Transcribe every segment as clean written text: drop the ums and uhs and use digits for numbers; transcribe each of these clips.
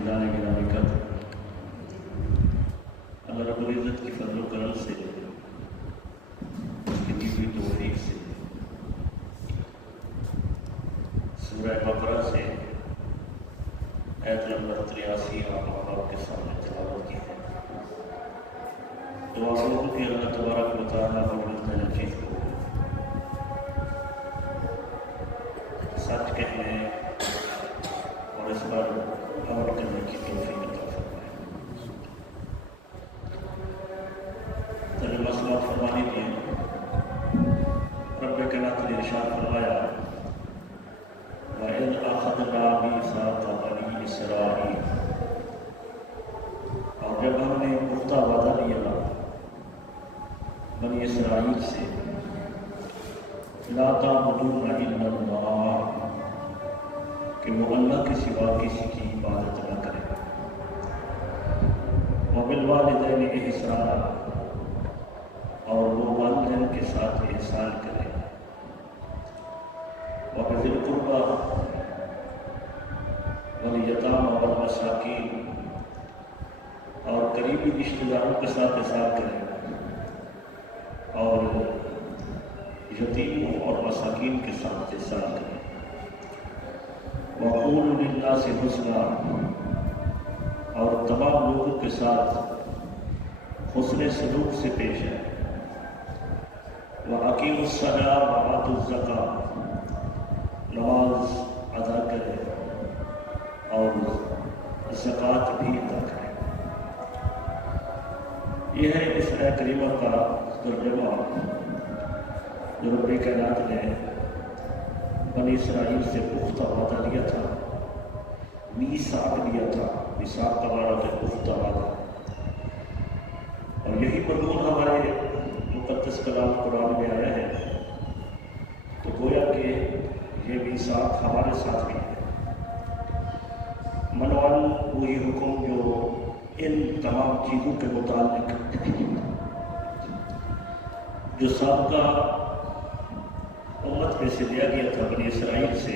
میزان گرامی قدر اللہ رب العزت کی فضل و کرم سے اس کی دی ہوئی توفیق سے سورہ بقرہ سے آیت نمبر 83 آپ کے سامنے تلاوت کی ہے۔ دعا کروں کہ اللہ تبارک و تعالیٰ ہر چیز کو سچ کہنے اور اس پر عمل کرنے کی توفیق عطا فرمائے۔ ترجمہ سماعت فرما لیجیے۔ رب کائنات نے ارشاد فرمایا وَإِذْ أَخَذْنَا مِيثَاقَ بَنِي إِسْرَائِيلَ، اور جب ہم نے پختہ وعدہ لیا بنی اسرائیل سے لا تعبدون الا اللہ، کہ وہ اللہ کے سوا کسی کی عبادت نہ کرے، وبالوالدین احسانا، اور وہ والدین کے ساتھ احسان کرے، وبذی القربی والیتامی والمساکین، اور قریبی رشتہ داروں کے ساتھ احسان کرے اور یتیموں اور مساکین کے ساتھ احسان کرے، وقولوا للناس حسنا، اور تمام لوگوں کے ساتھ حسن سلوک سے پیش ہے، وَأَقِیمُوا الصَّلَاةَ وَآتُوا الزَّکاۃَ، نماز ادا کرے اور زکوٰۃ بھی ادا کرے۔ یہ ہے اس آیت کریمہ کا ترجمہ جو رب کائنات نے بنی اسرائیل سے پختہ وعدہ لیا تھا، میثاق لیا تھا۔ میثاق کا معنی ہے پختہ وعدہ، اور یہی مضمون ہمارے مقدس کلام قرآن میں آیا ہے، تو گویا کہ یہ میثاق ہمارے ساتھ بھی ہے۔ منوال وہی حکم جو ان تمام چیزوں کے متعلق جو سابقہ امت میں سے لیا گیا تھا بنی اسرائیل سے،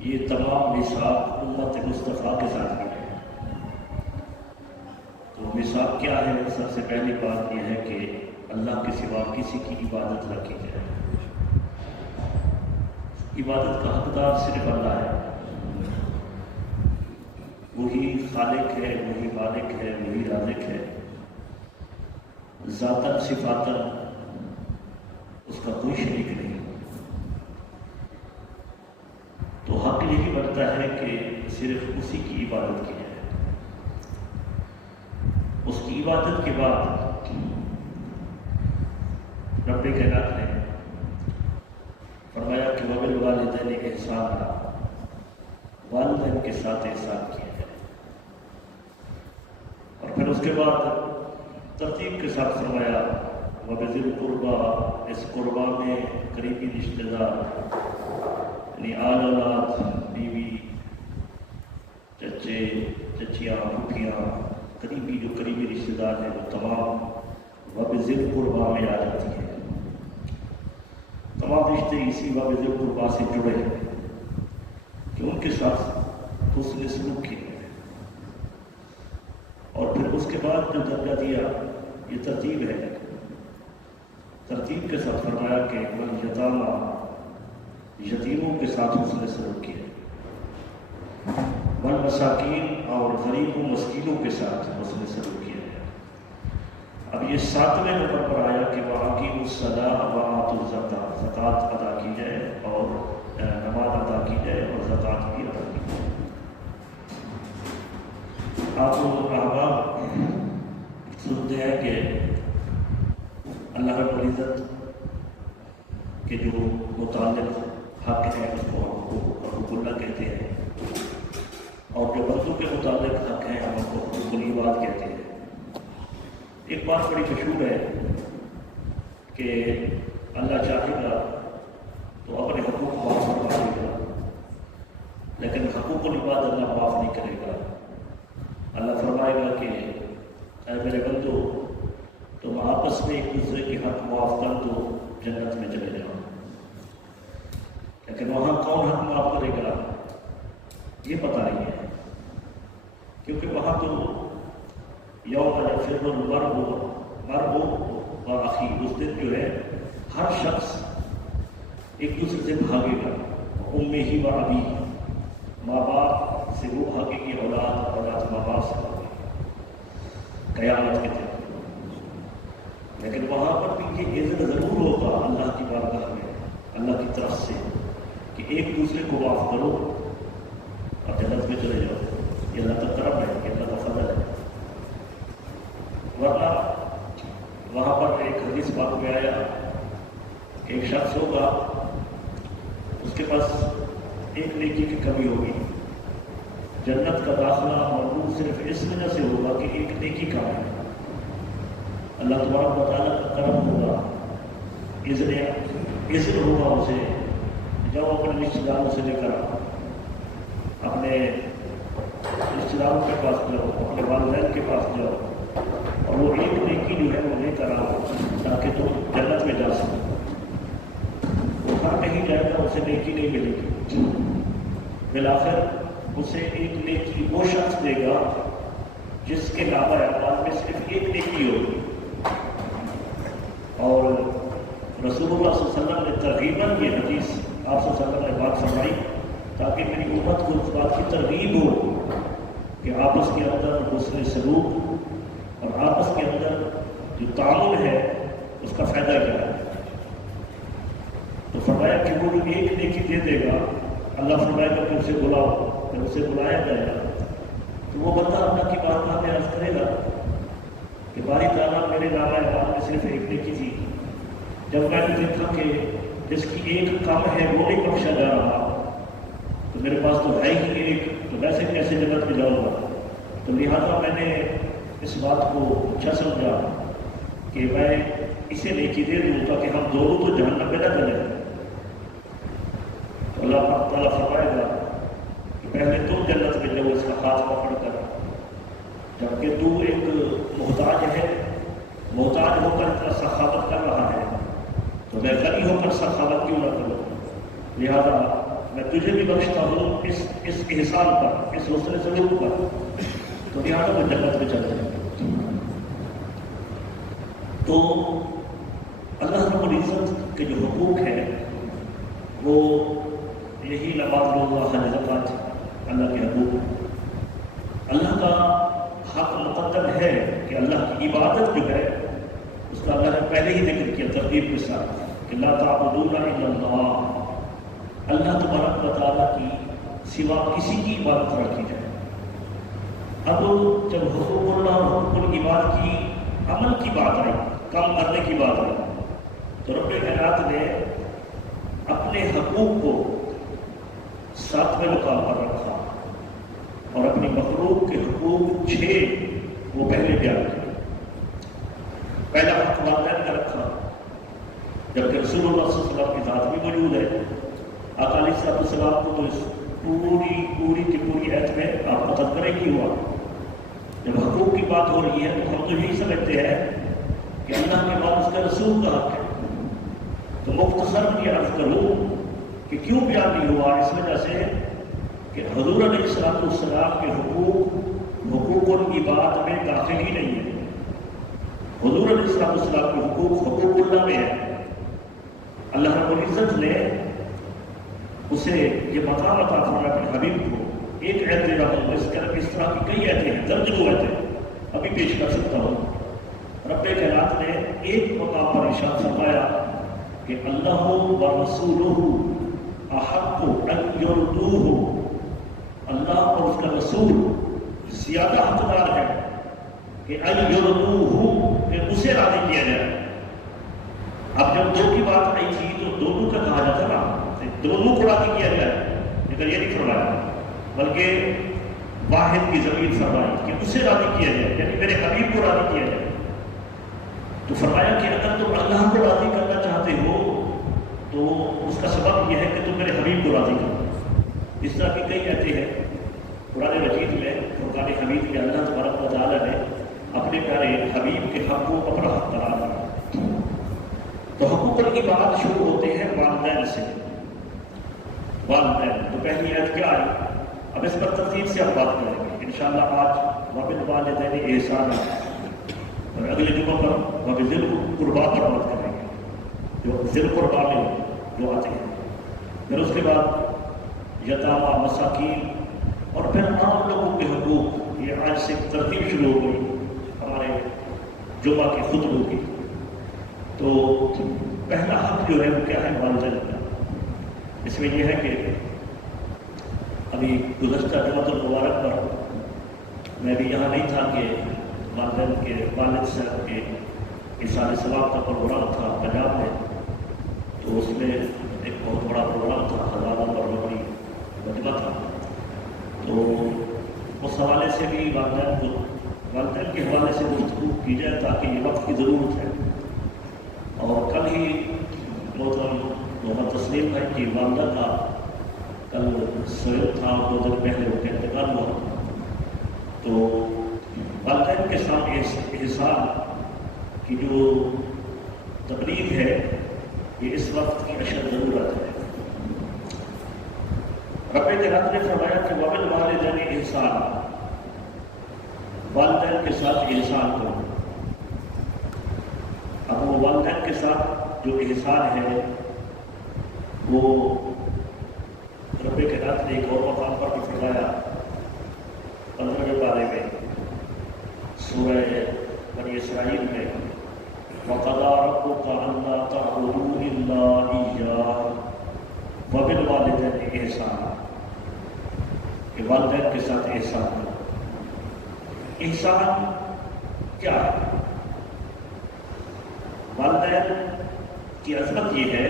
یہ تمام میثاق امت مصطفیٰ کے ساتھ بھی ہے۔ تو میثاق کیا ہے؟ سب سے پہلی بات یہ ہے کہ اللہ کے سوا کسی کی عبادت نہ کی جائے۔ عبادت کا حقدار صرف اللہ ہے، وہی خالق ہے، وہی مالک ہے، وہی رازق ہے، ذاتاً صفاتاً اس کا کوئی شریک نہیں۔ تو حق یہی بنتا ہے کہ صرف اسی کی عبادت کی جائے۔ اس کی عبادت کے بعد رب کائنات نے فرمایا کہ وبالوالدین احسانا، والدین کے ساتھ احسان کیا جائے، اور پھر اس کے بعد ترتیب کے ساتھ فرمایا وبذی القربی، اس قربا میں قریبی رشتہ دار یعنی آل اولاد، بیوی، چچے، چچیاں، پھوپھیاں، قریبی جو قریبی رشتہ دار ہیں وہ تمام وبذی القربی میں آ جاتی ہیں۔ تمام رشتے اسی وبذی القربی سے جڑے ہیں کہ ان کے ساتھ حسن سلوک کیا ہے۔ اور پھر اس کے بعد جو درجہ دیا، یہ ترتیب ہے، ترتیب کے ساتھ فرمایا کہ والیتامی، یتیموں کے ساتھ حسن سلوک کیا، والمساکین، اور غریب و مسکینوں کے ساتھ حسن سلوک کیا ہے۔ اب یہ 7ویں نمبر پر آیا کہ وَأَقِیمُوا الصَّلَاةَ وَآتُوا الزَّکَاۃَ، زکوٰۃ ادا کی جائے اور نماز ادا کی جائے اور زکوٰۃ بھی ادا کی جائے۔ آپ احباب سنتے ہیں کہ اللہ رب العزت کے جو متعلق حق ہیں اس کو ہم حقوق اللہ کہتے ہیں، اور جو بندوں کے متعلق حق ہیں ہم کو حقوق العباد کہتے ہیں۔ ایک بات بڑی مشہور ہے کہ اللہ چاہے گا تو اپنے حقوق معاف فرما دے گا، لیکن حقوق العباد اللہ معاف نہیں کرے گا۔ اللہ فرمائے گا کہ اے میرے بندو، تم آپس میں ایک دوسرے کے حق معاف کر دو، جنت میں چلے جاؤ۔ لیکن وہاں کون حق معاف کرے گا یہ پتہ نہیں ہے۔ کیونکہ وہاں تو یوم یفر المرء واخی، اس دن جو ہے ہر شخص ایک دوسرے سے بھاگے گا، امہ و ابی، ماں باپ سے وہ بھاگے گی، اولاد ماں باپ سے بھاگے گی قیامت کے دن۔ لیکن وہاں پر بھی یہ اذن ضرور ہوگا اللہ کی بارگاہ میں اللہ کی طرف سے کہ ایک دوسرے کو معاف کرو اور جنت میں چلے جاؤ۔ یہ اللہ کا کرم ہے، یہ اللہ کا فضل ہے۔ ورنہ وہاں پر ایک حدیث پاک میں آیا کہ ایک شخص ہوگا، اس کے پاس ایک نیکی کی کمی ہوگی، جنت کا داخلہ موجود صرف اس وجہ سے ہوگا کہ ایک نیکی کا ہے۔ اللہ تبارک و تعالیٰ کا کرم ہوگا، اذن ہوگا اسے، جب اپنے رشتہ داروں سے لے کر اپنے رشتہ داروں کے پاس جاؤ، اپنے والدین کے پاس جاؤ، اور وہ ایک نیکی جو ہے وہ لے کر آؤ تاکہ تم جنت میں جا سکو۔ وہ ہر کہیں جائے گا، اسے نیکی نہیں ملے گی، بالآخر اسے ایک نیکی وہ شخص دے گا جس کے نامہ اعمال میں صرف ایک نیکی ہوگی۔ اور رسول اللہ صلی اللہ علیہ وسلم نے ترغیباً یہ حدیث آپ صلی اللہ علیہ وسلم نے بات فرمائی تاکہ میری امت کو اس بات کی ترغیب ہو کہ آپس کے اندر حسن سلوک اور آپس کے اندر جو تعامل ہے اس کا فائدہ کیا ہے۔ تو فرمایا کہ وہ جو ایک نیکی دے دے گا، اللہ فرمائے گا کہ اسے بلاؤ، جب اسے بلایا جائے گا تو وہ بندہ اللہ کی بارگاہ میں عرض کرے گا کہ باری تعالیٰ میرے نامہ اعمال میں صرف ایک نیکی تھی، جب میں نے دیکھا کہ جس کی ایک کم ہے وہ نہیں بخشا جا رہا تو میرے پاس تو ہے ہی ایک، تو ویسے کیسے جنت میں جاؤں گا؟ تو لہٰذا میں نے اس بات کو اچھا سمجھا کہ میں اسے نیکی دے دوں تاکہ ہم دونوں تو جہنم میں نہ چلیں۔ تو اللہ تعالیٰ فرمائے گا کہ پہلے تم جنت میں جاؤ اس کا ہاتھ پکڑ کر، جبکہ تو ایک محتاج ہے، محتاج ہو کر اتنا سخاوت کر رہا ہے، تو میں غنی ہو کر سخاوت کیوں نہ کروں؟ لہذا میں تجھے بھی بخشتا ہوں اس احسان پر، اس حسن سلوک پر، تو لہٰذا میں جنت میں چل جائے۔ تو اللہ رب العزت کے جو حقوق ہیں وہ یہی نماز، روزہ، حج، زکوٰۃ اللہ کے حقوق۔ اللہ کا حق مقدم ہے کہ اللہ کی عبادت جو ہے اس کا اللہ نے پہلے ہی ذکر کیا ترتیب کے ساتھ کہ لا تعبدون الا اللہ، اللہ تبارک و تعالیٰ کی سوا کسی کی عبادت نہ کی جائے۔ اب جب حقوق اللہ اور حقوق العباد کی عمل کی بات آئی، کام کرنے کی بات آئی، تو رب کائنات نے اپنے حقوق کو ساتویں مقام پر رکھا اور اپنی مخلوق کے حقوق 6 وہ پہلے بیان کیے۔ پہلا حق والدین کا رکھا، جبکہ رسول اللہ صلی اللہ علیہ وسلم کی ذات بھی موجود ہے۔ آقا علیہ السلام کو تو اس پوری کی پوری ایت میں آپ کا تذکرہ ہی ہوا۔ جب حقوق کی بات ہو رہی ہے تو ہم تو یہی سمجھتے ہیں کہ اللہ کے بعد اس کا رسول کا حق ہے، تو مختصر یہ عرض کروں کہ کیوں بیان نہیں ہوا؟ اس وجہ سے کہ حضور علیہ السلام کے حقوق العباد میں داخل ہی نہیں ہے۔ حضور علیہ السلام کے حقوق اللہ میں ہے۔ اللہ رب العزت نے اسے یہ مقام عطا فرمایا اپنے حبیب کو۔ ایک ایت دے رہا ہوں، اس طرح کی کئی ایتیں ہیں، درجنوں ایتیں ابھی پیش کر سکتا ہوں۔ رب کائنات نے ایک مقام پر ارشاد فرمایا کہ اللہ و رسولہ احق ان یرضوہ، اللہ اور اس کا رسول زیادہ حقدار ہے کہ ان یرضوہ، کہ اسے راضی کیا جائے۔ اب جب دو کی بات آئی تھی تو دونوں کا کہا جاتا نا، دونوں کو راضی کیا جائے، لیکن یہ نہیں فرمایا، بلکہ واحد کی ضمیر فرمائی کہ اسے راضی کیا جائے، یعنی میرے حبیب کو راضی کیا جائے۔ تو فرمایا کہ اگر تم اللہ کو راضی کرنا چاہتے ہو تو اس کا سبب یہ ہے کہ تم میرے حبیب کو راضی کرو۔ اس طرح کی کئی ایتیں ہیں قرآن مجید میں، فرقان حمید میں اللہ تبارک و تعالیٰ نے اپنے پیارے حبیب کے حق کو اپنا حق قرار دیا۔ تو حقوق العباد شروع ہوتے ہیں والدین سے۔ والدین تو پہلی ایت کیا آئی؟ اب اس پر تفصیل سے ہم بات کریں گے انشاءاللہ آج وبالوالدین احسانا اور اگلے جمعہ پر وبذی القربیٰ پر بات کریں گے، جو ذی القربیٰ میں جو آتے ہیں، پھر اس کے بعد یتامہ، مساکین، اور پھر عام لوگوں کے حقوق۔ یہ آج سے ترتیب شروع ہو گئی ہمارے جمعہ کے خطبوں کی۔ تو پہلا حق جو ہے وہ کیا ہے؟ والدین کا۔ اس میں یہ ہے کہ ابھی گزشتہ جمعۃ المبارک پر میں بھی یہاں نہیں تھا کہ والدین کے والد صاحب کے اِرشاد ثواب کا پروگرام تھا پنجاب میں، تو اس میں ایک بہت بڑا پروگرام تھا، ہزاروں اور بڑی مجمع تھا، تو اس حوالے سے بھی والدین کے حوالے سے گفتگو کی جائے تاکہ یہ وقت کی ضرورت ہے۔ اور کل ہی محمد تسلیم بھائی کی والدہ کا کل سویل تھا، 2 دن پہلے ان کا انتقال ہوا، تو والدین کے ساتھ احسان کی جو تبلیغ ہے یہ اس وقت کی اشد ضرورت ہے۔ رب کائنات نے فرمایا کہ وبالوالدین احسانا، والدین کے ساتھ احسان کرو۔ اب وہ والدین کے ساتھ جو احسان ہے وہ رب کائنات نے ایک اور مقام پر بھی فرمایا 15ویں پارے میں سورہ بنی اسرائیل میں، وَقَضَىٰ رَبُّكَ أَلَّا تَعْبُدُوا إِلَّا إِيَّاهُ وَبِالْوَالِدَيْنِ إِحْسَانًا، کہ والدین کے ساتھ احسان کرو۔ احسان کیا ہے؟ والدین کی عظمت یہ ہے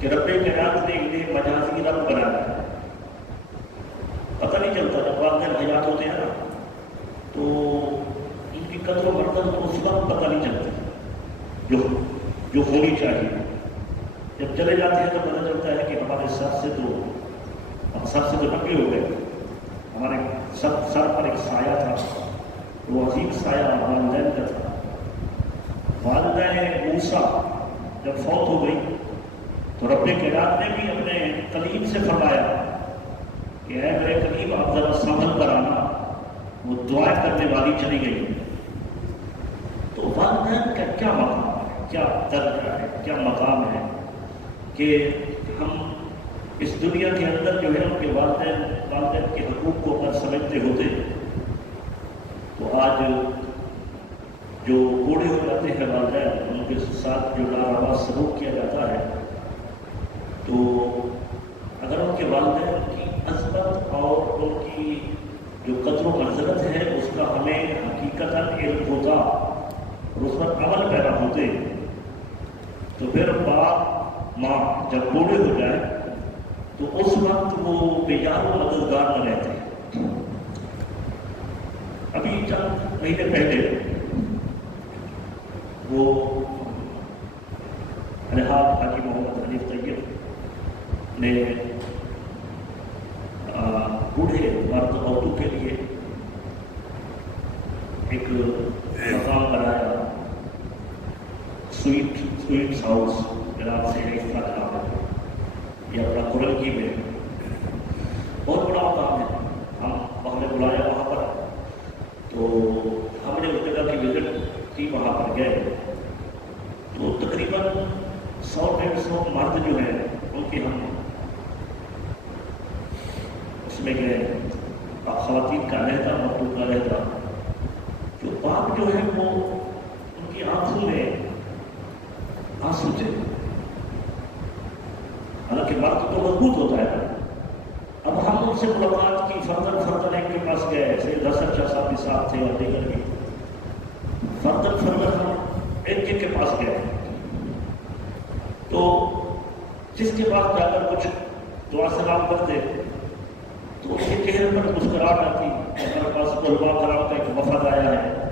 کہ رب کائنات نے انہیں مجازی رب بنایا ہے۔ پتہ نہیں چلتا جب والدین حیات ہوتے ہیں نا تو ان کی قدر و مقدار اس وقت پتہ نہیں چلتی جو ہونی چاہیے۔ جب چلے جاتے ہیں تو پتہ چلتا ہے کہ ہمارے سر سے تو نکلے ہو گئے، ہمارے سر پر ایک سایہ تھا، وہ عظیم سایہ والدین کا تھا۔ والدہ موسیٰ جب فوت ہو گئی تو رب کائنات نے بھی اپنے کلیم سے فرمایا کہ اے میرے کلیم آپ ذرا سنبھل کر آنا، وہ دعائیں کرنے والی چلی گئی۔ تو والدین کا کیا مقام ہے، کیا درجہ ہے، کیا مقام ہے کہ ہم اس دنیا کے اندر جو ہے ان کے والدین کے حقوق کو اگر سمجھتے ہوتے تو آج جو بوڑھے ہو جاتے ہیں والدین، ان کے ساتھ جو ناروا سلوک کیا جاتا ہے، تو اگر ان کے والدین کی عظمت اور ان کی جو قدر و منزلت ہے اس کا ہمیں حقیقتاً علم ہوتا اور اس پر عمل پیدا ہوتے، تو پھر باپ ماں جب بوڑھے ہو جائے تو اس وقت وہ بے یار و مددگار نہ رہتے۔ ابھی چند مہینے پہلے وہ الحاج حاجی محمد حنیف طیب نے بوڑھے مرد عورتوں کے لیے ایک مقام بنایا، سویٹس ہاؤس جناب سے اس کا نام ہے، یہ اپنا کورنگی میں بہت بڑا مقام ہے۔ ہم نے بلایا وہاں پر، تو ہم نے اس جگہ کی وزٹ کی، وہاں پر گئے تو تقریباً 100-150 مرد جو ہیں ان کی ہم اس میں گئے، خواتین کا علیحدہ، مردوں کا علیحدہ۔ جو باپ جو ہے وہ ان کی آنکھوں میں آنسو تھے، حالانکہ مرد تو مضبوط ہوتا ہے۔ اب ہم ان سے ملاقات کی، فردن ایک کے پاس گئے، سید حسن شاہ صاحب کے ساتھ تھے اور دیگر بھی، فردن ہم ایک کے پاس گئے، تو جس کے پاس جا کر کچھ دعا سلام کرتے تو اس کے چہرے پر مسکراہٹ آتی، ہمارے پاس علماء کرام کا ایک وفد آیا ہے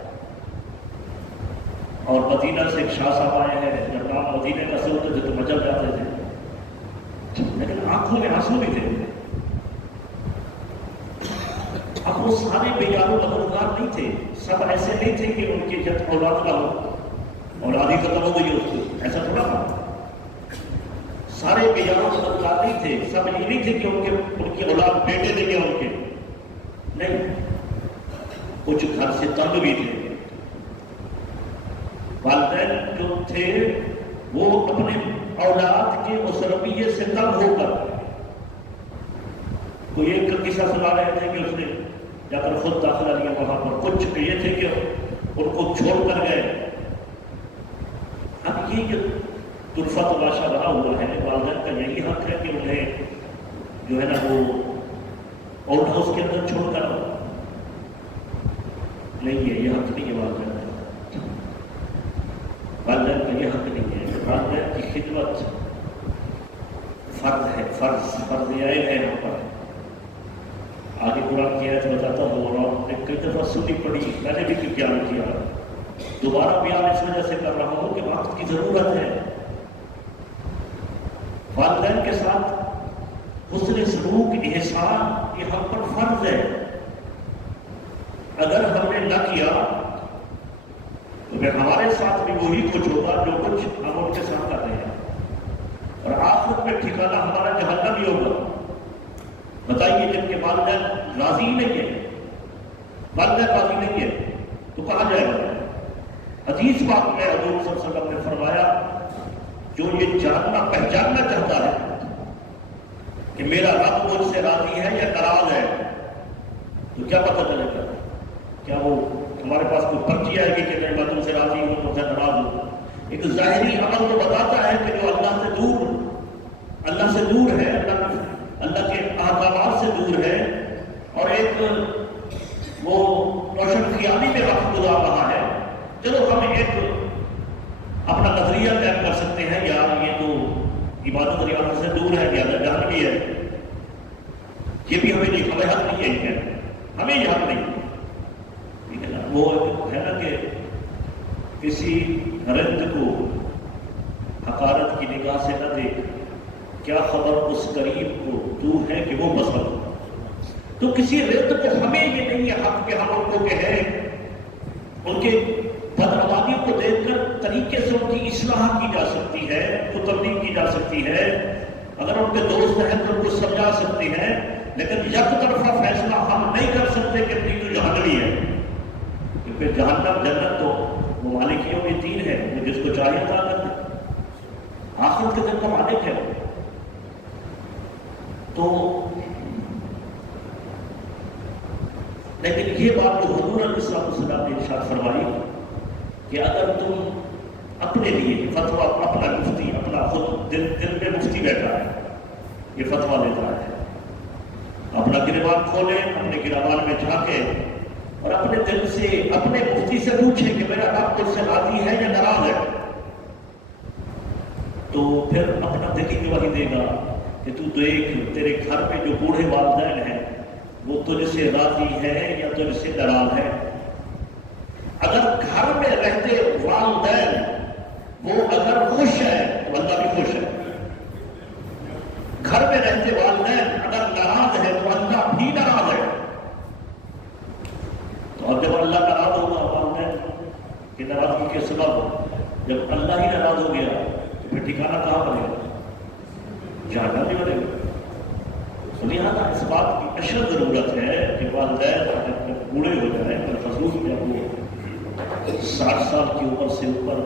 اور مدینہ سے ایک شاہ صاحب آئے ہیں، جب نام مدینہ کا سے ہوتے تھے تو مچل جاتے تھے، لیکن آنکھوں میں آنسو بھی تھے۔ اب وہ سارے بے یار و مددگار نہیں تھے، سب ایسے نہیں تھے کہ ان کی جب اولاد نہ ہو اور آدھی ختم ہو گئی اس کو، ایسا تھوڑا تھا۔ سارے بے یار و مددگار نہیں تھے، سب یہ نہیں تھے کہ ان کی اولاد بیٹے دیں گے ان کے، نہیں، کچھ گھر سے تنگ بھی تھے۔ والدین جو تھے وہ اپنے اولاد کے اس رویے سے تنگ ہو کر کوئی ایک قصہ سنا رہے تھے کہ اس نے جا کر خود داخلہ لیا وہاں پر، کچھ یہ تھے کہ ان کو چھوڑ کر گئے۔ اب یہ طرفہ تماشا بنا ہوا ہے، والدین کا یہی حق ہے کہ انہیں جو ہے نا وہ آؤٹ ہاؤس کے اندر چھوڑ کر نہیں ہے، یہ حق نہیں ہے والدین کا، والدین کا یہ حق نہیں ہے۔ والدین کی خدمت فرض ہے، فرض عین ہے یہاں پر۔ آگے قرآن کی آیت بتاتا ہوں، اور کئی دفعہ سنی پڑی، میں نے بھی بیان کیا، دوبارہ بیان اس وجہ سے کر رہا ہوں کہ وقت کی ضرورت ہے۔ والدین کے ساتھ حسن سلوک، احسان یہ ہم پر فرض ہے۔ اگر ہم نے نہ کیا تو پھر ہمارے ساتھ بھی وہی کچھ ہوگا جو کچھ ہم ان کے ساتھ کر رہے ہیں، اور آخرت میں ٹھکانہ ہمارا جہنم ہی ہوگا۔ بتائیے جن کے والدین راضی نہیں ہے، والدین راضی نہیں ہے تو کہاں جائے گا؟ حدیث پاک میں حضور صلی اللہ علیہ وسلم نے فرمایا جو یہ جاننا پہچاننا چاہتا ہے کہ میرا رب مجھ سے راضی ہے یا ناراض ہے، تو کیا پتہ چلے گا؟ کیا وہ ہمارے پاس کوئی پرچی آئے گی کہ نہیں میں تم سے راضی ہوں تم سے ناراض ہوں؟ ایک ظاہری عمل تو بتاتا ہے کہ جو اللہ سے دور ہے، اللہ کے احکامات سے دور ہے، اور ایک وہ روشن خیالی میں وقت گزار رہا ہے۔ چلو ہم ایک اپنا نظریہ طے کر سکتے ہیں، یار یہ تو عبادت ریاضت سے دور ہے، جہنمی ہے، یہ بھی ہمیں حق نہیں ہے، ہمیں یہ حق نہیں ہے نا۔ وہ ہے نا کہ کسی رند کو حقارت کی نگاہ سے نہ دیکھ، کیا خبر اس قریب کو تو ہے کہ وہ مسئلہ ہو۔ تو کسی رند کو ہمیں یہ نہیں ہے حق کہ ہم ان کو کہیں، ان کے بدعمالی کو دیکھ کر طریقے سے ان کی اصلاح کی جا سکتی ہے، ان کو تبدیل کی جا سکتی ہے، اگر ان کے دوست ہیں تو ان کو سمجھا سکتے ہیں، لیکن یک طرفہ فیصلہ ہم نہیں کر سکتے کہ اپنی تو جہنمی ہے، کیونکہ جہنم جنت تو وہ مالک یوم الدین ہے، وہ جس کو چاہے عطا کرتا ہے، آخرت کے دن کا مالک ہے۔ تو لیکن یہ بات جو حضور علیہ السلام نے ارشاد فرمائی کہ اگر تم اپنے لیے فتویٰ، اپنا مفتی اپنا خود دل میں مفتی بیٹھا ہے، یہ فتویٰ دیتا ہے، اپنا گریبان کھولے، اپنے گریبان میں جھانکے اور اپنے دل سے اپنے مفتی سے پوچھے کہ میرا رب مجھ سے راضی ہے یا ناراض ہے، تو پھر اپنا دل ہی گواہی دے گا کہ تو دیکھ تیرے گھر میں جو بوڑھے والدین ہیں وہ تجھ سے راضی ہے یا تجھ سے ناراض ہے۔ اگر گھر میں رہتے والدین وہ اگر خوش ہے تو اللہ بھی خوش ہے، گھر میں رہتے والدین اگر ناراض ہے تو اللہ بھی ناراض ہے۔ تو اب جب اللہ ناراض ہوگا والدین کی ناراضگی کے سبب، جب اللہ ہی ناراض ہو گیا تو پھر ٹھکانہ کہاں بنے گا؟ جہنم نہیں بنے گا۔ لہٰذا اس بات کی اشد ضرورت ہے کہ والدین جب بوڑھے ہو جائیں، بالخصوص جب وہ 60 سال کی عمر سے اوپر،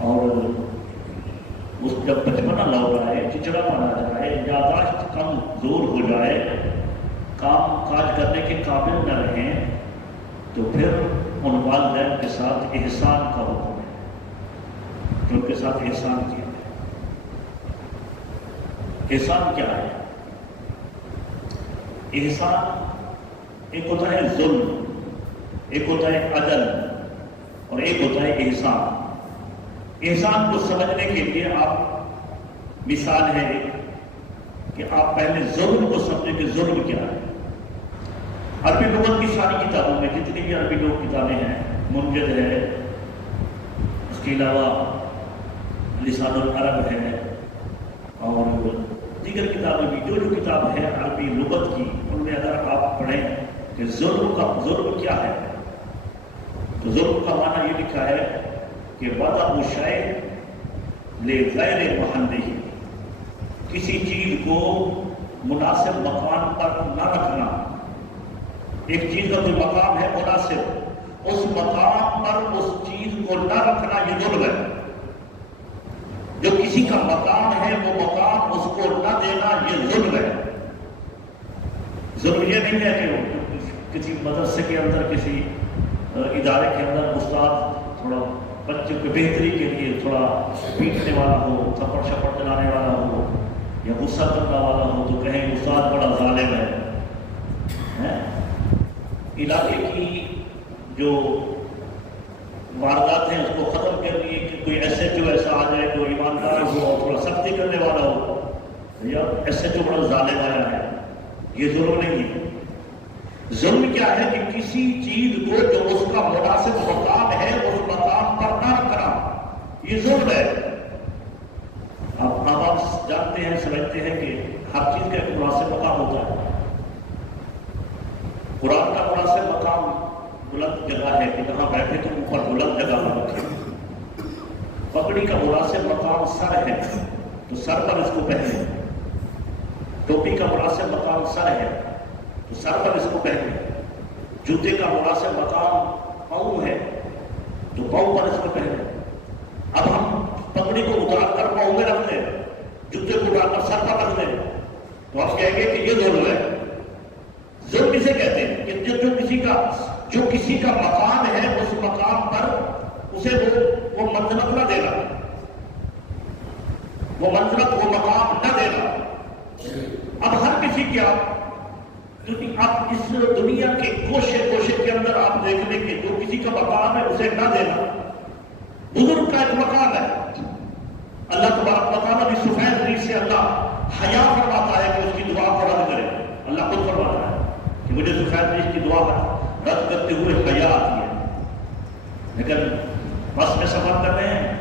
اور اس جب بچپنا لوٹ آئے، چچڑا پن آ جائے، یاداشت کم زور ہو جائے، کام کاج کرنے کے قابل نہ رہیں، تو پھر ان والدین کے ساتھ احسان کا حکم ہے کہ ان کے ساتھ احسان کیا جائے۔ احسان کیا ہے؟ احسان ایک ہوتا ہے ظلم، ایک ہوتا ہے عدل، اور ایک ہوتا ہے احسان۔ احسان کو سمجھنے کے لیے آپ مثال ہے کہ آپ پہلے ظلم کو سمجھیں کہ ظلم کیا ہے۔ عربی لغت کی ساری کتابوں میں جتنی بھی عربی لوگ کتابیں ہیں، منجد ہے، اس کے علاوہ لسان العرب ہے، اور دیگر کتابیں بھی، جو کتاب ہے عربی لغت کی، ان میں اگر آپ پڑھیں کہ ظلم کیا ہے، تو ظلم کا معنی یہ لکھا ہے کہ وضع الشیء لغیر محلہ، کسی چیز کو مناسب مقام پر نہ رکھنا، ایک چیز کا کوئی مقام ہے مناسب، اس مقام پر اس چیز کو نہ رکھنا یہ ظلم ہے۔ جو کسی کا مقام ہے وہ مقام اس کو نہ دینا یہ ظلم ہے۔ ظلم یہ نہیں ہے کہ کسی مدرسے کے اندر، کسی ادارے کے اندر استاد تھوڑا بچوں کی بہتری کے لیے تھوڑا پیٹنے والا ہو، تھپڑ شپڑ دلانے والا ہو یا غصہ کرنے والا ہو تو کہیں استاد بڑا ظالم ہے۔ علاقے کی جو واردات ہیں اس کو ختم کر لیے کہ کوئی ایس ایچ او ایسا آ جائے جو ایماندار ہو اور تھوڑا سختی کرنے والا ہو، یا ایس ایچ او بڑا ظالم آیا ہے، یہ ظلم نہیں ہے۔ ظلم کیا ہے کہ کسی چیز کو جو اس کا مناسب مقام ہے اس مقام پر نہ رکھنا، یہ ظلم ہے۔ اب آپ جانتے ہیں، سمجھتے ہیں کہ ہر چیز کا ایک مناسب مقام ہوتا ہے۔ قرآن کا مناسب مقام بلند جگہ ہے کہ جہاں بیٹھے تو اوپر بلند جگہ پر رکھے۔ پگڑی کا مناسب مقام سر ہے تو سر پر اس کو پہنے۔ ٹوپی کا مناسب مقام سر ہے تو سر پر اس کو پہنے۔ جوتے کا مناسب مقام پاؤں ہے تو پاؤں پر اس کو پہنے۔ اب ہم پگڑی کو اتار کر پاؤں میں رکھتے ہیں، جوتے کو ڈال کر سر پر رکھتے ہیں، تو آپ کہیں گے کہ یہ ظلم ہے۔ ظلم کسے کہتے ہیں کہ جو کسی کا مقام ہے اس مقام پر اسے وہ منزلت نہ دینا، وہ منزلت وہ مقام نہ دینا۔ اب ہر کسی کیا، کیونکہ اب اس دنیا کے گوشے گوشے کے اندر آپ دیکھ لیں کہ جو کسی کا مقام ہے اسے نہ دینا۔ بزرگ کا ایک مقام ہے، اللہ تبارک و تعالیٰ بھی سفید ریش سے اللہ حیا فرماتا ہے کہ اس کی دعا کو رد کرے۔ اللہ خود فرماتا ہے کہ مجھے سفید ریش کی دعا رد کرتے ہوئے حیا آتی ہے۔ لیکن بس میں سفر کر رہے ہیں،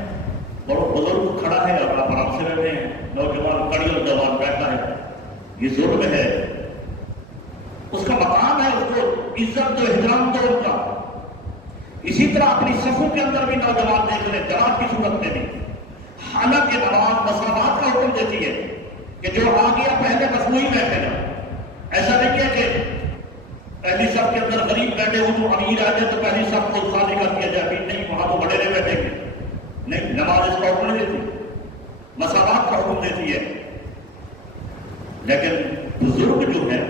بڑا بزرگ کھڑا ہے اور آپ آرام سے رہ رہے ہیں، نوجوان کڑی اور جوان بیٹھا ہے، یہ ظلم ہے۔ اس کا مقام ہے، اس کو عزت دو، احترام دو ان کا۔ اسی طرح اپنی صفوں کے اندر بھی نوجوان دیکھ لیں، جماعت کی صورت میں بھی، حالانکہ نماز مساوات کا حکم دیتی ہے کہ جو آ گیا پہلے بس وہی بیٹھے گا۔ ایسا نہیں ہے کہ پہلی صف کے اندر غریب بیٹھے ہوں تو امیر آ جائے تو پہلی صف کو خالی کر دیا جائے، نہیں وہاں تو بڑے نہیں بیٹھیں گے، نہیں، نماز اس کا حکم نہیں دیتی، مساوات کا حکم دیتی ہے۔ لیکن بزرگ جو ہے،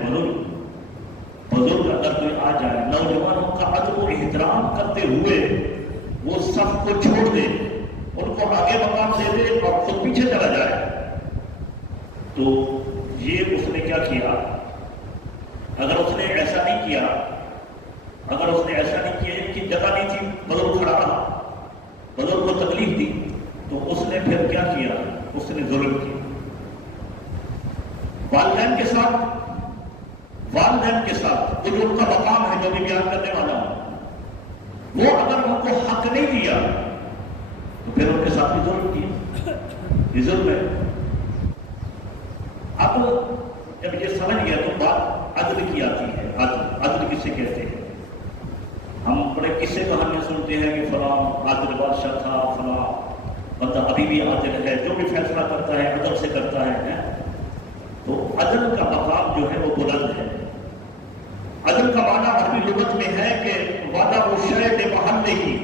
بزرگ اگر کوئی آ جائے، نوجوانوں کا ادب و احترام کرتے ہوئے وہ صف کو چھوڑ دے، ان کو آگے مقام دے دے اور خود پیچھے چلا جائے، تو یہ اس نے کیا کیا؟ اگر اس نے ایسا نہیں کیا، ان کی جگہ نہیں تھی، بزرگ کھڑا رہا، بزرگ کو تکلیف دی، تو اس نے پھر کیا کیا؟ اس نے ظلم کیا۔ والدین کے ساتھ وہ جو ان کا مقام ہے، جو بھی بیان کرنے والا ہوں، وہ اگر ان کو حق نہیں دیا تو پھر ان کے ساتھ بھی ظلم کیا، یہ ظلم ہے۔ اب جب یہ سمجھ گیا تو بات عدل کی آتی ہے۔ عدل کسے کہتے ہیں؟ ہم بڑے قصے کہانیاں سنتے ہیں کہ فلاں عادل بادشاہ تھا، فلاں بندہ ابھی بھی عادل ہے، جو بھی فیصلہ کرتا ہے عدل سے کرتا ہے۔ تو عدل کا مقام جو ہے وہ بلند ہے۔ عدل کا معنی عربی لغت میں ہے کہ وعدہ الشیء بمحلہ،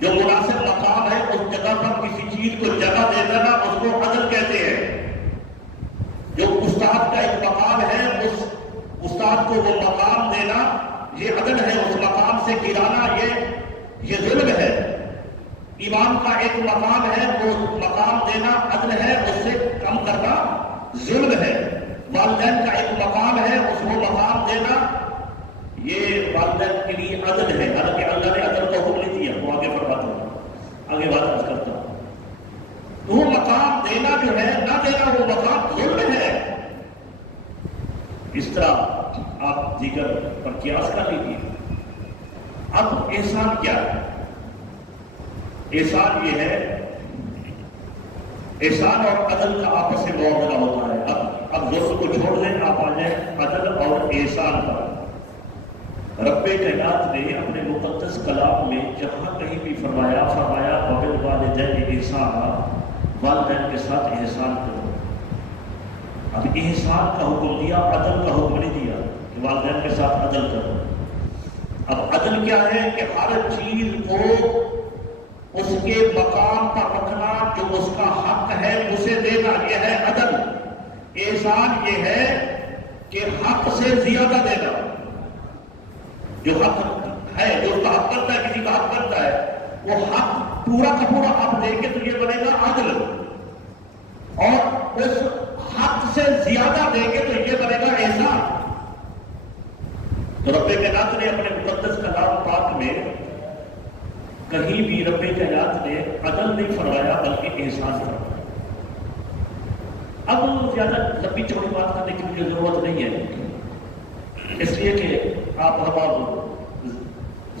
جو مناسب مقام ہے اس جگہ پر کسی چیز کو جگہ دے دینا، اس کو عدل کہتے ہیں۔ جو استاد کا ایک مقام ہے، اس استاد کو وہ مقام دینا یہ عدل ہے، اس مقام سے گرانا یہ ظلم ہے۔ امام کا ایک مقام ہے، وہ مقام دینا عدل ہے، اس سے کم کرنا ظلم ہے۔ والدین کا ایک مقام ہے، اس کو مقام دینا یہ والدین کے لیے عدل ہے، حالانکہ اللہ نے عدل کا حکم نہیں دیا، وہ آگے فرماتا ہوں، آگے بات عرض کرتا ہوں۔ تو وہ مقام دینا جو ہے، نہ دینا وہ مقام ظلم ہے۔ اس طرح آپ دیگر پر قیاس کر لیجیے۔ اب احسان کیا ہے؟ احسان یہ ہے، احسان اور عدل کا آپس میں معاملہ ہوتا ہے۔ اب ظلم کو چھوڑ دیں، آپ آ جائیں عدل اور احسان پر۔ رب کائنات نے اپنے مقدس کلام میں جہاں کہیں بھی فرمایا وبالوالدین احسانا، والدین کے ساتھ احسان کرو۔ اب احسان کا حکم دیا، عدل کا حکم نہیں دیا۔ کہ والدین کے ساتھ عدل کرو۔ اب عدل کیا ہے کہ ہر چیز کو اس کے مقام پر رکھنا، جو اس کا حق ہے اسے دینا، یہ ہے عدل۔ احسان یہ ہے کہ حق سے زیادہ دینا، جو حق ہے، جو اس کا حق کرتا ہے، کسی کا حق کرتا ہے، وہ حق پورا کا پورا آپ دیں گے تو یہ بنے گا عدل، اور اس حق سے زیادہ دیں گے تو یہ بنے گا احسان۔ تو رب کائنات نے اپنے مقدس کلام پاک میں کہیں بھی رب کائنات نے عدل نہیں فرمایا بلکہ احسان فرمایا۔ اب زیادہ لمبی چوڑی بات کرنے کی مجھے ضرورت نہیں ہے، اس لیے کہ آپ ہمارے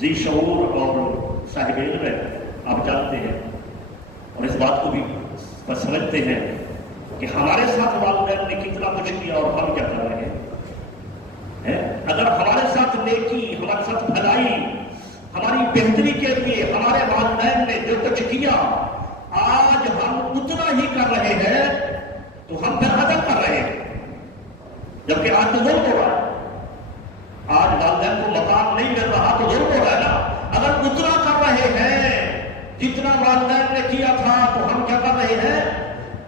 ذی شعور اور صاحب علم ہے، آپ جانتے ہیں اور اس بات کو بھی سمجھتے ہیں کہ ہمارے ساتھ والدین نے کتنا کچھ کیا اور ہم کیا کر رہے ہیں۔ اگر ہمارے ساتھ نیکی، ہمارے ساتھ بھلائی، ہماری بہتری کے لیے ہمارے والدین نے جو کچھ کیا، آج ہم اتنا ہی کر رہے ہیں تو ہم پھر عدل کر رہے ہیں، جبکہ آج تو ظلم ہو رہا ہے۔ آج والدین کو مقام نہیں مل رہا تو ظلم ہو رہا ہے نا۔ اگر اتنا کر رہے ہیں جتنا والدین نے کیا تھا تو ہم کیا کر رہے ہیں؟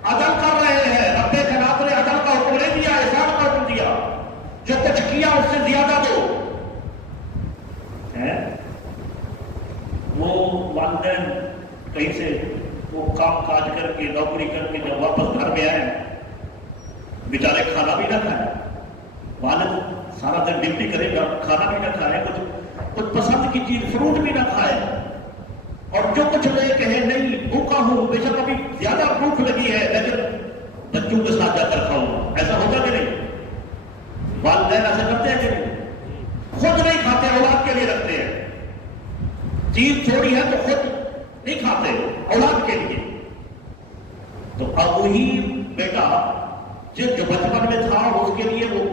عدل کر رہے ہیں۔ رب کائنات نے عدل کا حکم نہیں دیا، احسان کا حکم دیا، جو کچھ کیا اس سے زیادہ دو۔ وہ والدین کہیں سے وہ کام کاج کر کے، نوکری کر کے جب واپس گھر میں آئے، بیچارے کھانا بھی نہ کھائے، والد سارا دن ڈیوٹی کرے گا، کھانا بھی نہ کھائے، کچھ پسند کی چیز فروٹ بھی نہ کھائے، اور جو کچھ لے کہے نہیں بھوکا ہوں، بے شک ابھی زیادہ بھوک لگی ہے لیکن بچوں کے ساتھ جا کر کھاؤں گا۔ ایسا ہوتا کہ نہیں؟ والدین ایسا کرتے ہیں کہ نہیں؟ خود نہیں کھاتے، اولاد کے لیے رکھتے ہیں، چیز تھوڑی ہے تو خود نہیں کھاتے، اولاد کے لیے۔ تو اب وہی بیٹا جو بچپن میں تھا اس کے لیے وہ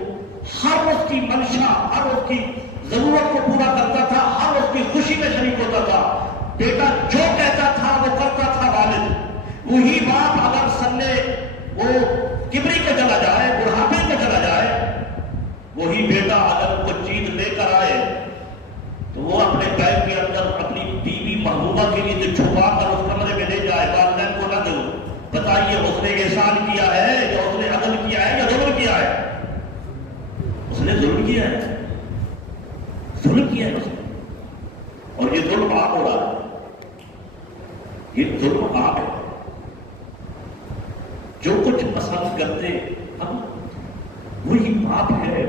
ہر اس کی منشا، ہر اس کی ضرورت کو پورا کرتا تھا، ہر اس کی خوشی میں شریک ہوتا تھا۔ بیٹا جو کہتا تھا وہ کرتا تھا والد۔ وہی باپ اگر سننے وہ کبری کے چلا جائے، بڑھاپے کے چلا جائے، وہی بیٹا اگر کوئی چیز لے کر آئے تو وہ اپنے بیگ کے اندر اپنی بیوی محبوبہ کے لیے جو چھپا کر اس کمرے میں لے جائے، والدین کو نہ دو۔ بتائیے اس نے احسان کیا ہے یا اس نے عدل کیا ہے یا ظلم کیا ہے؟ اس نے ظلم کیا ہے، ظلم کیا ہے اس نے، اور یہ ظلم آپ ہو رہا ہے، یہ ظلم آپ ہے۔ جو کچھ پسند کرتے ہم، وہی باپ ہے،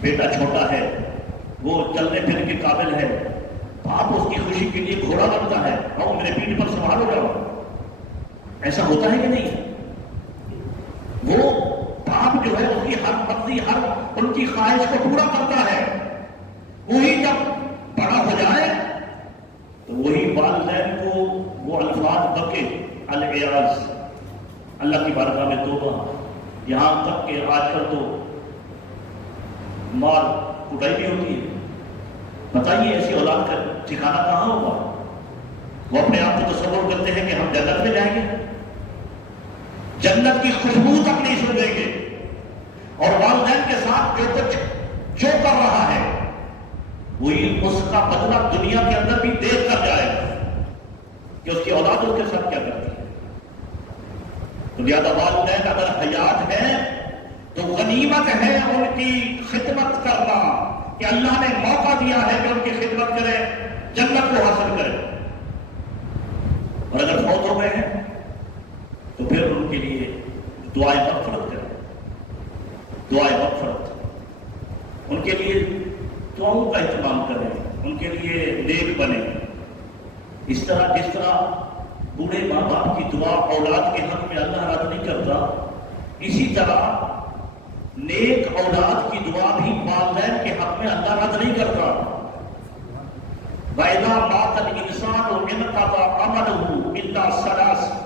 بیٹا چھوٹا ہے، وہ چلنے پھرنے کے قابل ہے، باپ اس کی خوشی کے لیے گھوڑا بنتا ہے، آؤ میرے پیٹھ پر سوار ہو جاؤ۔ ایسا ہوتا ہے کہ نہیں؟ وہ باپ جو ہے اس کی ہر مرضی، ہر ان کی خواہش کو پورا کرتا ہے۔ وہی جب بڑا ہو جائے تو وہی والدین کو وہ الفاظ بکے، الیاز، اللہ کی بارگاہ میں توبہ، یہاں تک کہ آج کل تو مار کٹائی بھی ہوتی ہے۔ بتائیے ایسی اولاد کا ٹھکانہ کہاں ہوگا؟ وہ اپنے آپ کو تصور کرتے ہیں کہ ہم جنت میں جائیں گے، جنت کی خوشبو تک نہیں سنیں گے، اور والدین کے ساتھ جو کچھ جو کر رہا ہے وہی اس کا بدلہ دنیا کے اندر بھی دیکھ کر جائے گا کہ اس کی اولاد اس کے ساتھ کیا کرتی ہے۔ تو لہٰذا والدین اگر حیات ہیں تو غنیمت ہے ان کی خدمت کرنا، کہ اللہ نے موقع دیا ہے کہ ان کی خدمت کریں، جنت کو حاصل کریں۔ اور اگر فوت ہو گئے ہیں تو پھر ان کے لیے دعائیں مغفرت کریں، دعائیں مغفرت، ان کے لیے دعاؤں کا اہتمام کریں، ان کے لیے نیک بنے۔ اس طرح جس طرح بوڑھے ماں باپ کی دعا اولاد کے حق میں اللہ رد نہیں کرتا، اسی طرح نیک اولاد کی دعا بھی والدین کے حق میں اللہ رد نہیں کرتا۔ وَإِذَا مَاتَ الْإِنسَانُ انقطع عمله إِلَّا ثَلَاثٍ،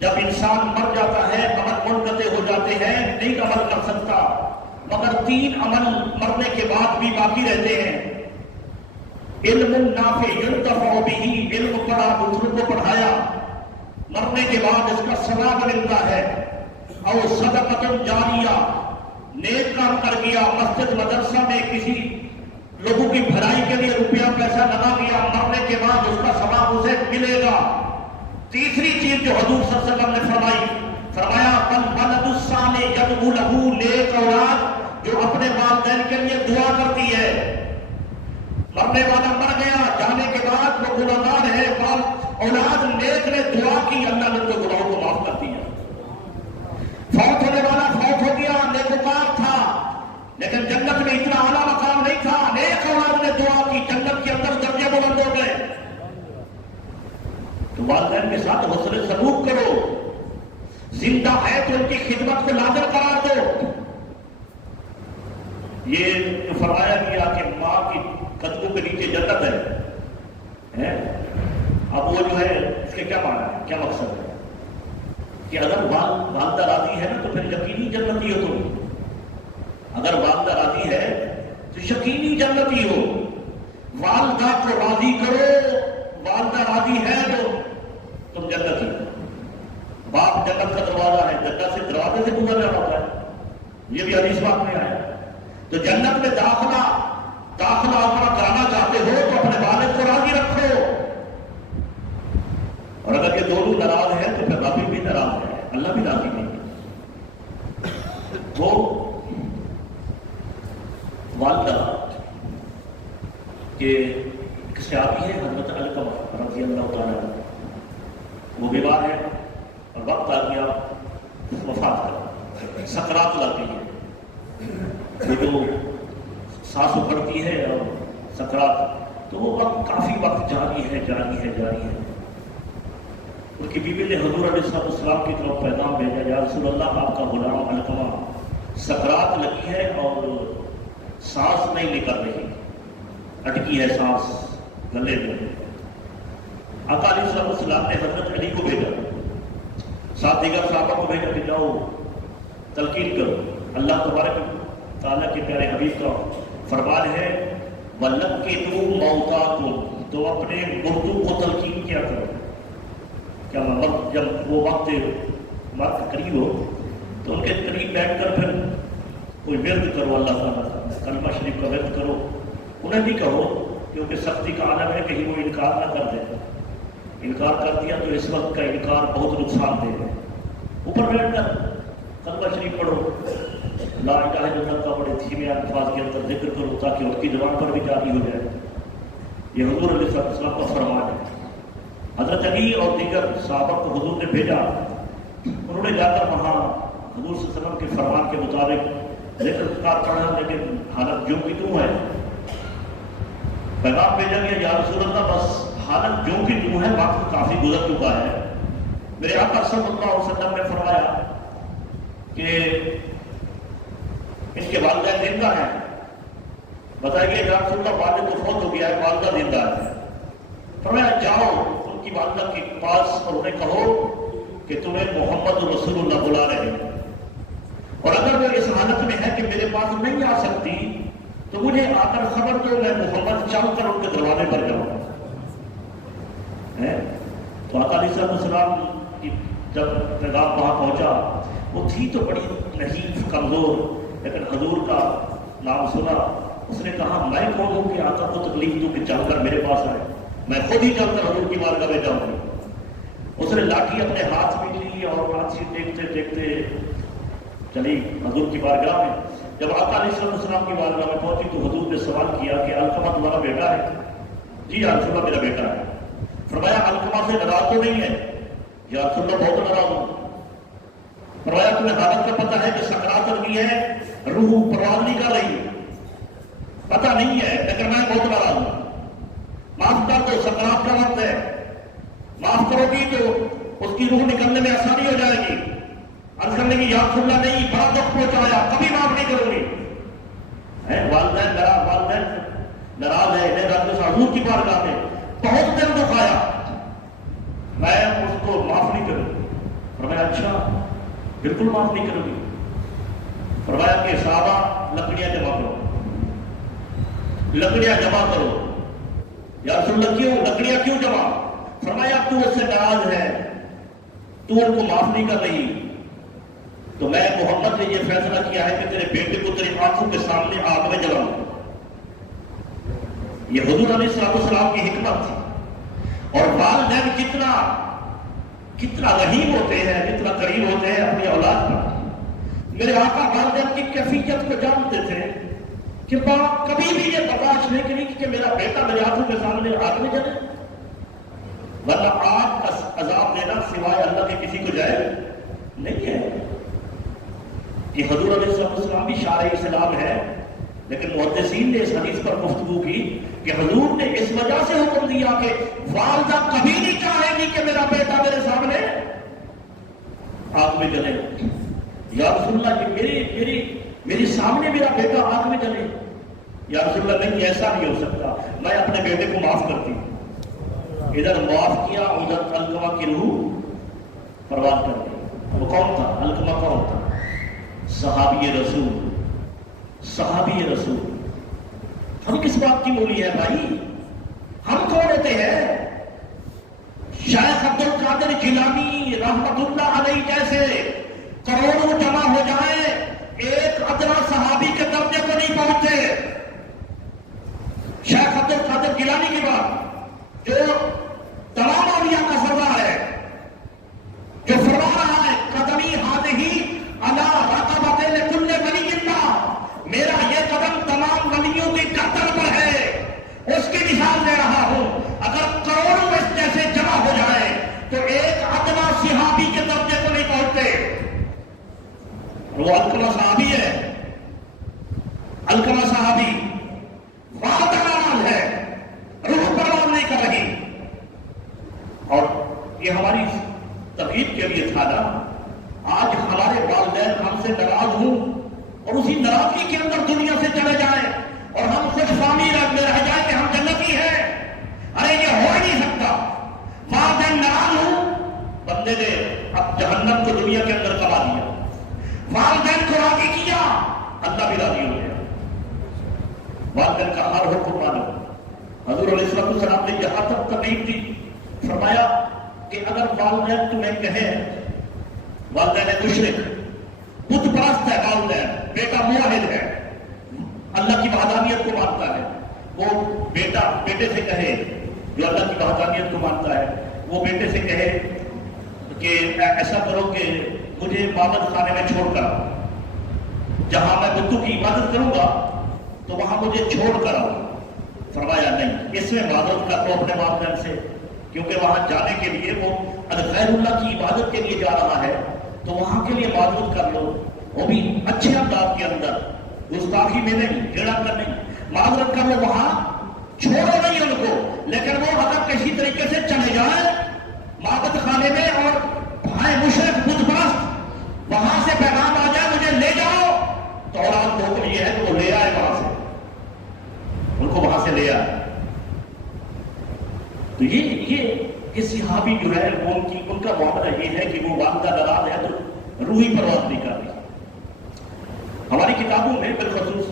جب انسان مر جاتا ہے عمل منقطع ہو جاتے ہیں، نہیں عمل کر سکتا، مگر 3 عمل مرنے کے بعد بھی باقی رہتے ہیں۔ علم نافع ينتفع به، علم پڑھا، دوسروں کو پڑھایا، مرنے کے بعد اس کا ثواب ملتا ہے۔ اور صدقۃ جاریہ، نیک کام کر گیا، مسجد مدرسہ میں کسی لوگوں کی بھلائی کے لیے روپیہ پیسہ لگا دیا، مرنے کے بعد اس کا ثواب اسے ملے گا۔ تیسری چیز جو حضور صلی اللہ علیہ وسلم نے فرمایا والولد الصالح یدعو لہ، نیک اولاد جو اپنے والدین کے لیے دعا کرتی ہے۔ مرنے والا مر گیا، جانے کے بعد وہ گناہگار ہے، اولاد نیک نے دعا کی، اللہ نے ان کے گناہوں کو معاف کر دیا۔ فوت ہونے والا فوت ہو گیا، نیکوکار تھا لیکن جنت میں اتنا اعلیٰ مقام نہیں تھا، نیک اولاد نے دعا کی، جنت کے اندر درجے بلند ہو گئے۔ تو والدین کے ساتھ حسن سلوک کرو، زندہ ہے تو ان کی خدمت کو لازم قرار دو۔ یہ جو فرمایا گیا کہ ماں کی قدموں کے نیچے جنت ہے، اب وہ جو ہے اس کے کیا معنی ہے، کیا مقصد ہے کہ اگر والدہ راضی ہے نا تو پھر یقینی جنتی ہو تم، اگر والدہ راضی ہے تو یقینی جنتی ہو۔ والدہ کو راضی کرو، والدہ راضی ہے تو تم جنتی ہو۔ باپ جنت کا دروازہ ہے، جنت سے دروازے سے گزرنا ہوتا ہے، یہ بھی حدیث بات میں آیا۔ تو جنت میں داخلہ اپنا کرانا چاہتے ہو تو اپنے والد کو راضی رکھو، اور اگر یہ دونوں ناراض ہیں تو پھر رب بھی ناراض ہے، اللہ بھی راضی نہیں ہے۔ وہ والدہ کہ ایک صحابی ہے حضرت علقمہ رضی اللہ تعالیٰ، وہ بیمار ہے اور وقت آ گیا وفات کا، سکرات لگ گئی ہے، وہ جو سانس اکھڑتی ہے اور سکرات، تو وہ وقت کافی وقت جاری ہے۔ ان کی بیوی نے حضور علیہ السلام کی طرف پیغام بھیجا، یا رسول اللہ آپ کا غلام علقمہ سکرات لگی ہے اور سانس نہیں نکل رہی، اٹکی ہے سانس گلے میں۔ آقا علیہ السلام نے حضرت علی کو بھیجا، ساتھ دیگر صحابہ کو بھیجا کہ جاؤ تلقین کرو۔ اللہ تبارک تعالیٰ کے پیارے حبیب کا فرمان ہے وَلَقِّنُوا مَوْتَاكُمْ، تو اپنے مردوں کو تلقین کیا کرو۔ کیا جب وہ وقت مرگ کے قریب ہو تو ان کے قریب بیٹھ کر پھر کوئی ورد کرو، اللہ تعالیٰ کا کلمہ شریف کا ورد کرو، انہیں بھی کہو، کیونکہ سختی کا عالم ہے، کہیں وہ انکار نہ کر دے، انکار کر دیا تو اس وقت کا انکار بہت نقصان دے گا۔ اوپر بیٹھ کر کلمہ شریف پڑھو، لا الہ الا اللہ کا بڑے دھیمے الفاظ کے اندر ذکر کرو تاکہ ان کی زبان پر بھی جاری ہو جائے۔ یہ حضور علیہ السلام کا فرمان ہے۔ حضرت علی اور دیگر صحابہ کو حضور نے بھیجا، انہوں نے جا کر وہاں حضور صلی اللہ علیہ وسلم کے فرمان کے مطابق ذکر پڑھا، لیکن حالت جو کی توں ہے۔ پیغام بھیجا گیا، یا رسول اللہ بس حالت جو کی توں ہے، وقت کافی گزر چکا ہے۔ میرے آقا صلی اللہ علیہ وسلم نے فرمایا کہ ان کے والدین زندہ ہیں، بتائیے یا رسول اللہ والد تو فوت ہو گیا ہے، والدہ زندہ ہے۔ فرمایا جاؤ ان کی والدہ کے پاس اور انہیں کہو کہ تمہیں محمد رسول اللہ بلا رہے ہیں، اور اگر وہ اس حالت میں ہے کہ میرے پاس نہیں آ سکتی تو مجھے آ کر خبر دو، میں محمد چل کر ان کے دروازے پر جاؤں۔ تو آقا علیہ السلام کی جب پیغام وہاں پہنچا، وہ تھی تو بڑی نحیف کمزور، لیکن حضور کا نام سنا، اس نے کہا میں کون ہوں کہ آقا کو تکلیف دوں کہ چل کر میرے پاس آئے، میں خود ہی چل کر حضور کی بارگاہ میں جاؤں گی۔ اس نے لاٹھی اپنے ہاتھ میں لی اور ہاتھ سے دیکھتے دیکھتے چلی حضور کی بارگاہ میں۔ جب آقا علیہ السلام کی بارگاہ میں پہنچی تو حضور نے سوال کیا کہ علقمہ تمہارا بیٹا ہے؟ جی یا رسول اللہ میرا بیٹا ہے۔ فرمایا علقمہ سے ناراض تو نہیں ہے؟ یا رسول اللہ بہت ناراض ہوں۔ فرمایا تمہیں حالت کا پتہ ہے کہ سکرات لگی ہے، روح پرواز نہیں کر رہی؟ پتہ نہیں ہے، لیکن میں بہت ناراض ہوں، معاف کر دو، سکرات کا وقت ہے، معاف کرو گی تو اس کی روح نکلنے میں آسانی ہو جائے گی۔ عرض کرنے کی یا رسول اللہ نہیں، بڑا دکھ پہنچایا، کبھی معاف نہیں کروں گی۔ والدین ناراض ہے، حضور کی بارگاہ میں بہت دل دکھایا، میں اس کو معاف نہیں کروں۔ فرمایا اچھا بالکل معاف نہیں کروں گی۔ فرمایا کہ صحابہ لکڑیاں جمع کرو، لکڑیاں جمع کرو۔ یا رسول اللہ کیوں لکڑیاں کیوں جمع؟ فرمایا تو اس سے ناراض ہے، تو ان کو معاف نہیں کر رہی، تو میں محمد نے یہ فیصلہ کیا ہے کہ تیرے بیٹے کو تیری آنکھوں کے سامنے آگ میں جلاؤں. یہ حضور علیہ السلام کی حکمت تھی. اور والدین کتنا رحیم ہوتے ہیں، کتنا قریب ہوتے ہیں اپنی اولاد پر. میرے آقا والدین کی کیفیت کو جانتے تھے کہ باپ کبھی بھی یہ برداشت نہیں کرے کہ میرا بیٹا میرے آنکھوں کے سامنے آگ میں جلے، ورنہ آگ کا عذاب دینا سوائے اللہ کے کسی کو جائے نہیں ہے. کہ حضور علیہ السلام بھی شارع اسلام ہے، لیکن محدثین نے اس حدیث پر گفتگو کی کہ حضور نے اس وجہ سے حکم دیا کہ والدہ کبھی نہیں چاہے گی کہ میرا بیٹا میرے سامنے آگ میں جلے. یا رسول اللہ یہ میری سامنے میرا بیٹا آگ میں جلے. یا رسول اللہ نہیں، ایسا نہیں ہو سکتا، میں اپنے بیٹے کو معاف کرتی ہوں. ادھر معاف کیا، ادھر علقمہ کی روح پرواز کر گئی. وہ کون تھا؟ علقمہ کون تھا؟ صحابی رسول. ہم کس بات کی مولی ہے بھائی؟ ہم کون ہوتے ہیں؟ شیخ عبد القادر جیلانی رحمت اللہ علیہ جیسے کروڑوں جمع ہو جائیں، ایک ادنا صحابی کے درجے کو نہیں پہنچتے. شیخ عبد القادر جیلانی کی بات جو تمام اولیاء کا سردار ہے، جو فرما رہا ہے قدمی ہاتھی اللہ رقبت لکل ولی اللہ، میرا یہ قدم تمام ولیوں کی ٹکر پر ہے، اس کی مثال دے رہا ہوں. اگر کروڑوں اس جیسے جمع ہو جائے تو ایک ادنا صحابی کے درجے کو نہیں پہنچتے. وہ علقمہ صحابی ہے، علقمہ صحابی وہاں تک ہے، روح پرواز نہیں کر رہی. اور یہ ہماری ترغیب کے لیے تھا نا. آج ہمارے والدین ہم سے ناراض ہوں اور اسی ناراضگی کے اندر دنیا سے چلے جائیں اور ہم خوش فہمی میں رہ جائیں کہ ہم جنتی ہیں. ارے یہ ہو ہی نہیں سکتا. والدین ناراض ہوں، بندے نے اب جہنم کو دنیا کے اندر کما دیا. والدین کو راضی کیا، اللہ بھی راضی ہو گیا. والدین کا ہر حکم مانو. حضور علیہ السلام نے یہاں تک ترغیب دی، فرمایا کہ اگر والدین تمہیں کہیں، والدین مشرک بت پرست ہے، والدین بیٹا موحد ہے، اللہ کی وحدانیت کو مانتا ہے، وہ بیٹے سے کہے جو اللہ کی وحدانیت کو مانتا ہے، وہ بیٹے سے کہے کہ ایسا کرو کہ مجھے عبادت خانے میں چھوڑ کر آؤ، جہاں میں بتوں کی عبادت کروں گا تو وہاں مجھے چھوڑ کر آؤ. فرمایا نہیں، اس میں معذرت کر لو اپنے والدین سے، کیونکہ وہاں جانے کے لیے وہ غیر اللہ کی عبادت کے لیے جا رہا ہے، تو وہاں کے لیے معذرت کر لو. وہ بھی اچھے انداز کے اندر، گستاخی میں نہیں، گھڑا کر نہیں، معذرت کر لو. وہاں چھوڑو نہیں ان کو، لیکن وہ اگر کسی طریقے سے چلے جائیں عبادت خانے میں اور بھائی مشرک بت پرست وہاں سے پیغام آ جائے مجھے لے جاؤ، تو اولاد کو حکم یہ ہے کہ وہ لے آئے وہاں سے، ان کو وہاں سے لے آئے. تو یہ صحابی جو ہے وہ ان کا معاملہ یہ ہے کہ وہ والدہ ناراض ہے تو روحی پرواز نہیں کر رہی. ہماری کتابوں میں بالخصوص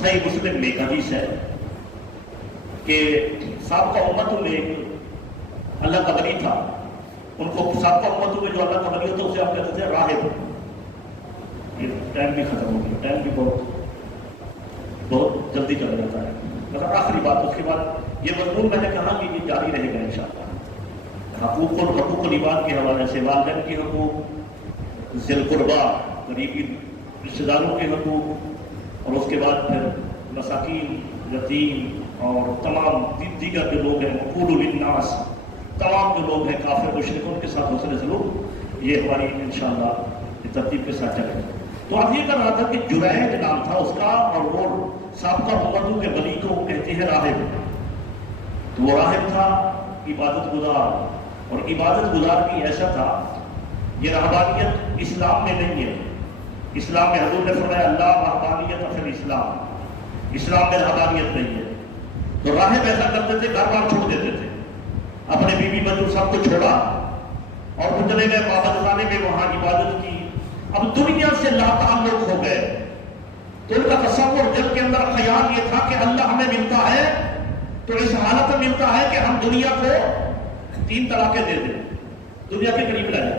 صحیح مسلم میں ایک حدیث ہے کہ سابقہ امتوں میں اللہ کا ولی تھا، ان کو سابقہ امتوں میں جو اللہ کا ولی ہوتا ہے اسے آپ کہتے تھے راہب. یہ ٹائم بھی ختم ہو گیا، ٹائم بھی بہت جلدی چلا جاتا ہے. مگر آخری بات، اس کے بعد یہ مضمون میں نے کہا کہ یہ جاری رہے گا انشاءاللہ. حقوق العباد کے حوالے سے، والدین کے حقوق، ذی القربہ قریبی رشتہ داروں کے حقوق، اور اس کے بعد پھر مساکین، یتیم اور تمام دیگر جو لوگ ہیں، مقبول للناس، تمام جو لوگ ہیں کافر مشرک، ان کے ساتھ حسن سلوک، یہ ہماری انشاءاللہ ترتیب کے ساتھ چلے گا. تو اب یہ کر رہا تھا کہ جرید نام تھا اس کا، اور وہ سابقہ امتوں کے ولی کو کہتے ہیں راہب. تو وہ راہب تھا، عبادت گزار، اور عبادت گزار بھی ایسا تھا. یہ رہبانیت اسلام میں نہیں ہے. اسلام میں حضور نے فرمایا اللہ رہبانیت فی الاسلام، اسلام میں رہبانیت نہیں ہے. تو راہب ایسا کرتے تھے، گھر بار چھوڑ دیتے تھے، اپنے بیوی بچوں سب کو چھوڑا اور وہ چلے گئے عبادت خانے میں، وہاں عبادت کی. اب دنیا سے لا تعلق ہو گئے. تو ان کا تصور دل کے اندر خیال یہ تھا کہ اللہ ہمیں ملتا ہے تو اس حالت میں ملتا ہے کہ ہم دنیا کو 3 طلاقیں دے دیں، دنیا کے قریب رہ جائیں.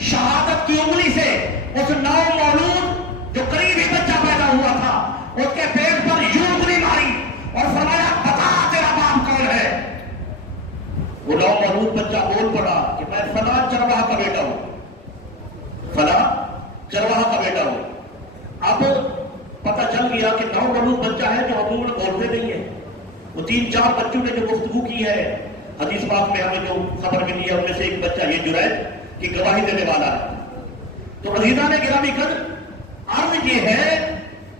شہادت کی انگلی سے اس نو مولود جو قریبی بچہ پیدا ہوا تھا اس کے پیٹ پر یوں انگلی ماری اور فرمایا بتا تیرا باپ کون ہے؟ وہ نو مولود بچہ بول پڑا کہ میں فلاں چرواہا کا بیٹا ہوں، فلاں چرواہا کا بیٹا ہوں۔ اب پتہ چل گیا کہ نو مولود بچہ ہے جو عموماً بولتے نہیں ہے۔ وہ 3-4 بچوں نے جو گفتگو کی ہے حدیث پاک میں ہمیں جو خبر ملی ہے ان میں سے ایک بچہ یہ جرید کی گواہی دینے والا ہے۔ تو عزیزان گرامی قدر، عرض یہ ہے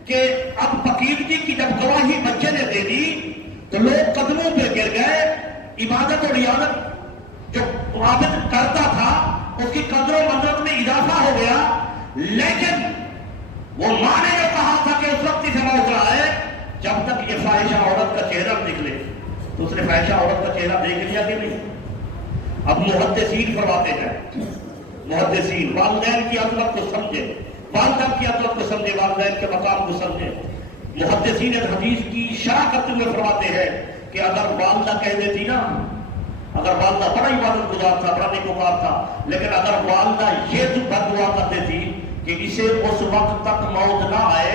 کہ اب فقیرجی کی جب گواہی بچے نے دے دی تو لوگ قدموں پہ گر گئے۔ عبادت اور ریاضت جو عابد کرتا تھا اس کی قدر و منزلت میں اضافہ ہو گیا، لیکن وہ ماں نے جو کہا تھا کہ اس وقت سے اترا ہے جب تک یہ فاحشہ عورت کا چہرہ نکلے، تو اس نے فاحشہ عورت کا چہرہ دیکھ لیا کہ نہیں؟ اب محدثین فرماتے ہیں، محدثین والدین کی عظمت کو سمجھے، والدہ کی عظمت کو سمجھے، والدین کے مقام کو سمجھے۔ محدثین حدیث کی شرح کرتے ہوئے فرماتے ہیں کہ اگر والدہ کہہ دیتی نا، اگر والدہ بڑا عبادت گزار تھا، بڑا نیکوکار تھا، لیکن اگر والدہ یہ بد دعا کر دیتی کہ اسے اس وقت تک موت نہ آئے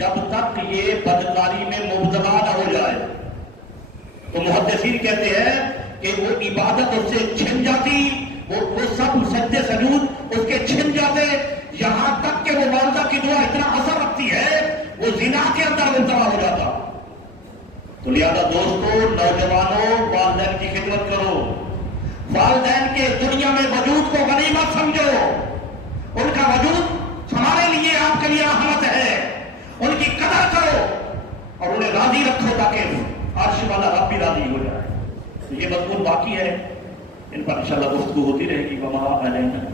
جب تک یہ بدکاری میں مبتلا نہ ہو جائے، تو محدثین کہتے ہیں کہ وہ عبادت اس سے چھن جاتی، وہ سب سجدے سجود اس کے چھن جاتے، یہاں تک کہ وہ والدہ کی دعا اتنا اثر رکھتی ہے وہ زنا کے اندر مبتلا ہو جاتا۔ تو لہذا دوستو، نوجوانوں، والدین کی خدمت کرو، والدین کے دنیا میں وجود کو غنیمت سمجھو، ان کا وجود ہمارے لیے، آپ کے لیے اہمیت ہے، ان کی قدر کرو اور انہیں راضی رکھو تاکہ عرش والا رب بھی راضی ہو جائے۔ یہ مضمون باقی ہے، ان پر انشاءاللہ گفتگو ہوتی رہے گی۔ وما علینا